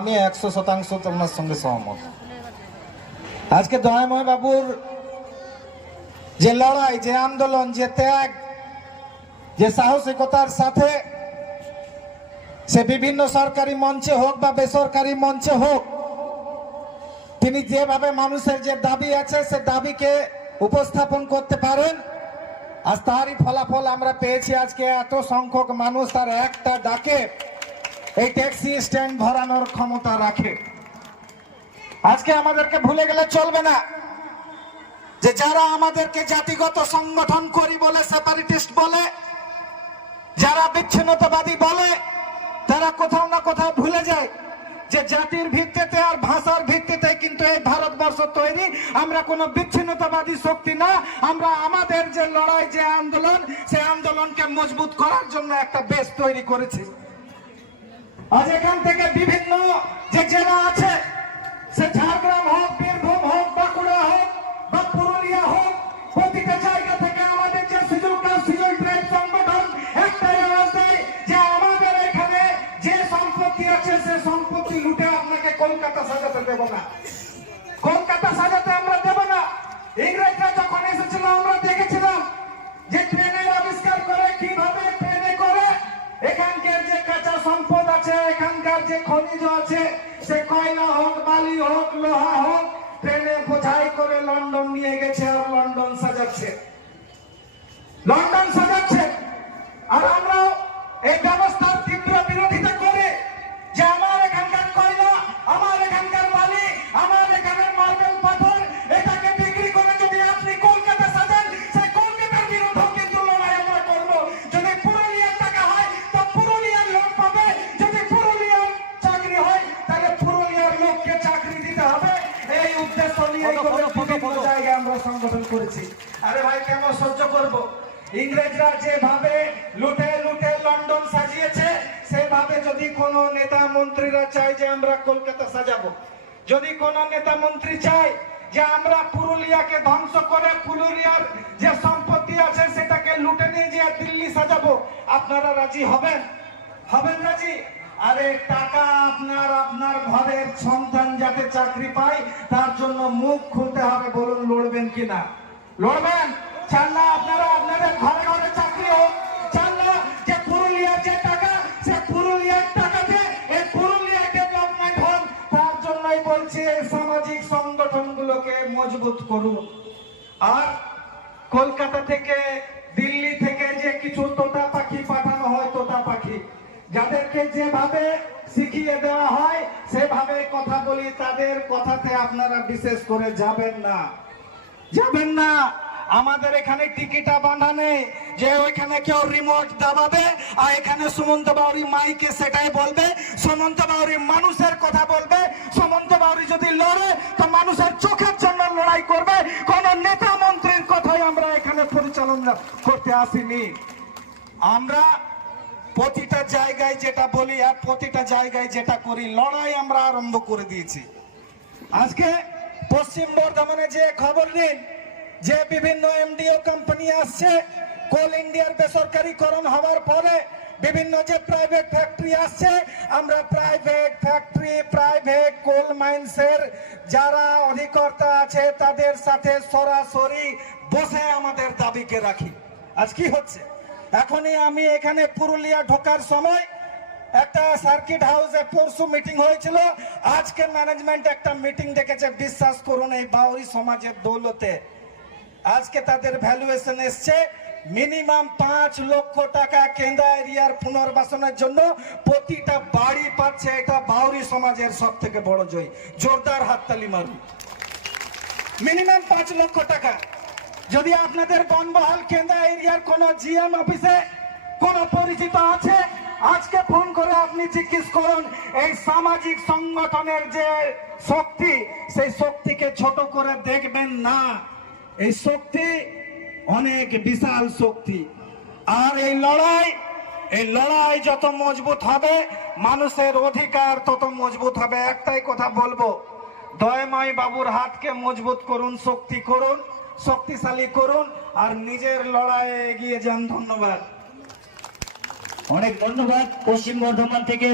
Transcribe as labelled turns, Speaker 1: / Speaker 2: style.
Speaker 1: আমি একশো শতাংশ তোমার সঙ্গে সহমত। আজকে দয়াময় বাবুর যে লড়াই, যে আন্দোলন, যে ত্যাগ, যে সাহসিকতার সাথে সে বিভিন্ন সরকারি মঞ্চে হোক বা বেসরকারি মঞ্চে হোক, তিনি যেভাবে মানুষের যে দাবি আছে, সে দাবিকে উপস্থাপন করতে পারেন। আর তারই ফলাফল আমরা পেয়েছি আজকে এত সংখ্যক মানুষ তার একটা ডাকে এই ট্যাক্সি স্ট্যান্ড ভরানোর ক্ষমতা রাখে। আজকে আমাদেরকে ভুলে গেলে চলবে না যে যারা আমাদেরকে জাতিগত সংগঠন করি বলে, সেপারেটিস্ট বলে, যারা বিচ্ছিন্নতাবাদী বলে, তারা কোথাও না কোথাও ভুলে যায় যে জাতির ভিত্তিতে আর ভাষার ভিত্তিতে কিন্তু এই ভারতবর্ষ তৈরি। আমরা কোনো বিচ্ছিন্নতাবাদী শক্তি না। আমরা আমাদের যে লড়াই, যে আন্দোলন সেই আন্দোলনকে মজবুত করার জন্য একটা বেশ তৈরি করেছি। আজ এখান থেকে বিভিন্ন যে জেলা আছে, সে ঝাড়গ্রাম হোক, বীরভূম হোক, বাঁকুড়া হোক বা পুরুলিয়া হোক, প্রতিটা জায়গা থেকে আমাদের যে সুযোগ সুযোগ ট্রেড সংগঠন, একটাই আওয়াজ যে আমাদের এখানে যে সম্পত্তি আছে, সে সম্পত্তি লুটে আপনাকে কলকাতা সাজাতে দেব না। যে খনিজ আছে সে কয়লা হোক বালি হোক লোহা হোক বিভিন্ন জায়গায় আমরা সংগঠন করেছি। আরে ভাই কেন সহ্য করব? ইংরেজরা যেভাবে লুটে লুটে লন্ডন সাজিয়েছে সেভাবে যদি কোনো নেতা মন্ত্রীরা চায় যে আমরা কলকাতা সাজাবো যদি কোনো নেতা মন্ত্রী চায় যে আমরা পুরুলিয়াকে ধ্বংস করে পুরুলিয়ার যে সম্পত্তি আছে সেটাকে লুটে নিয়ে যে দিল্লি সাজাবো আপনারা রাজি হবেন? হবেন রাজি? আরে টাকা আপনার আপনার ঘরের সন্তান যাতে চাকরি পায়, তার জন্য মুখ খুলতে হবে বলুন লড়বেন কিনা? লড়বেন? চান না আপনারা, আপনাদের ঘরে ঘরে চাকরি হোক। চান না যে পুরুলিয়ার যে টাকা, সে পুরুলিয়ার এই তার জন্যই সামাজিক সংগঠনগুলোকে মজবুত করুন। আর কলকাতা থেকে, দিল্লি থেকে যে কিছু তোতা পাখি পাঠানো হয়, তোতা পাখি যাদেরকে যেভাবে শিখিয়ে দেওয়া হয়, সেভাবে কথা বলি, তাদের কথাতে আপনারা বিশেষ করে যাবেন না। যাবেন না। আমাদের এখানে টিকিটা বাঁধা নেই, যে ওইখানে কেউ রিমোট দাবাবে, আর এখানে সুমন্ত বাউরি মাইকে সেটাই বলবে। সুমন্ত বাউরি মানুষের কথা বলবে। সুমন্ত বাউরি যদি লড়ে, তো মানুষের চোখের জন্য লড়াই করবে। কোন নেতা মন্ত্রীর কথাই আমরা এখানে পরিচালনা করতে আসিনি। আমরা প্রতিটা জায়গায় যেটা বলি আর প্রতিটা জায়গায় যেটা করি, লড়াই আমরা আরম্ভ করে দিয়েছি। আজকে পশ্চিম বর্ধমানে যে খবর নিন যে বিভিন্ন এমডিও কোম্পানি আসছে, কোল ইন্ডিয়ার বেসরকারীকরণ হওয়ার পরে বিভিন্ন যে প্রাইভেট ফ্যাক্টরি আসছে, আমরা প্রাইভেট ফ্যাক্টরি প্রাইভেট কোল মাইন্সের যারা অধিকর্তা আছে, তাদের সাথে সরাসরি বসে আমাদের দাবিকে রাখি। আজ কি হচ্ছে? এখনই আমি এখানে পুরুলিয়া ঢোকার সময় একটা সার্কিট হাউসে পরশু মিটিং হয়েছিল। আজকে ম্যানেজমেন্ট একটা মিটিং ডেকেছে, বিশ্বাস করুন এই বাউরি সমাজের দৌলতে। আজকে তাদের ভ্যালুয়েশন এসছে মিনিমাম পাঁচ লক্ষ টাকা কেন্দ্রা এরিয়ার পুনর্বাসনের জন্য প্রতিটা বাড়ি পাচ্ছে এটা বাউরি সমাজের সব থেকে বড় জয়। জোরদার হাততালি মারুন। মিনিমাম পাঁচ লক্ষ টাকা। যদি আপনাদের বনবহাল কেন্দ্র এরিয়ার কোন জিএম অফিসে কোন পরিচিত আছে, আজকে ফোন করে আপনি জিজ্ঞেস করুন, এই সামাজিক সংগঠনের যে শক্তি, সেই শক্তিকে ছোট করে দেখবেন না। এই শক্তি অনেক বিশাল শক্তি। আর এই লড়াই এই লড়াই যত মজবুত হবে, মানুষের অধিকার তত মজবুত হবে। একটাই কথা বলব, দয়ময় বাবুর হাতকে মজবুত করুন, শক্তি করুন। শক্তিশালী করুন আর নিজের লড়াইয়ে এগিয়ে যান ধন্যবাদ।
Speaker 2: অনেক ধন্যবাদ পশ্চিম বর্ধমান থেকে।